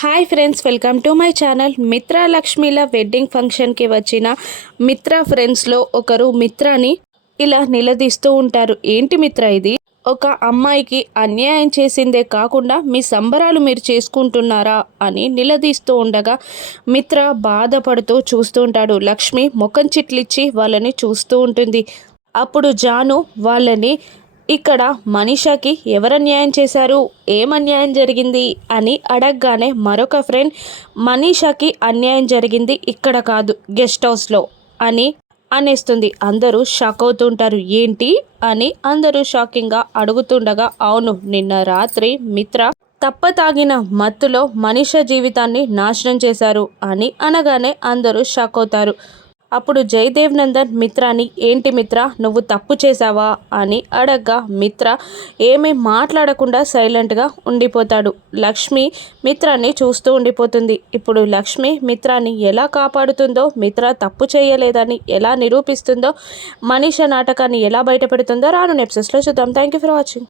Hi friends welcome to my channel Mitra లక్ష్మిల wedding ఫంక్షన్కి వచ్చిన మిత్ర ఫ్రెండ్స్లో ఒకరు మిత్రాని ఇలా నిలదీస్తూ ఉంటారు. ఏంటి మిత్ర ఇది? ఒక అమ్మాయికి అన్యాయం చేసిందే కాకుండా మీ సంబరాలు మీరు చేసుకుంటున్నారా అని నిలదీస్తూ ఉండగా మిత్ర బాధపడుతూ చూస్తూ ఉంటాడు. లక్ష్మి ముఖం చిట్లిచ్చి వాళ్ళని చూస్తూ ఉంటుంది. అప్పుడు జాను వాళ్ళని ఇక్కడ మనీషాకి ఎవరు అన్యాయం చేశారు? ఏం అన్యాయం జరిగింది? అని అడగగానే మరొక ఫ్రెండ్ మనీషాకి అన్యాయం జరిగింది ఇక్కడ కాదు గెస్ట్ హౌస్లో అని అనేస్తుంది. అందరూ షాక్ అవుతుంటారు. ఏంటి? అని అందరూ షాకింగ్గా అడుగుతుండగా అవును నిన్న రాత్రి మిత్ర తప్ప తాగిన మత్తులో మనిష జీవితాన్ని నాశనం చేశారు అని అనగానే అందరూ షాక్ అవుతారు. అప్పుడు జయదేవ్ నందన్ మిత్రాని ఏంటి మిత్ర నువ్వు తప్పు చేశావా? అని అడగ్గా మిత్ర ఏమీ మాట్లాడకుండా సైలెంట్గా ఉండిపోతాడు. లక్ష్మి మిత్రాన్ని చూస్తూ ఉండిపోతుంది. ఇప్పుడు లక్ష్మి మిత్రాన్ని ఎలా కాపాడుతుందో మిత్ర తప్పు చేయలేదని ఎలా నిరూపిస్తుందో మనీష నాటకాన్ని ఎలా బయటపెడుతుందో రాను నెప్సెస్లో చూద్దాం. Thank you for watching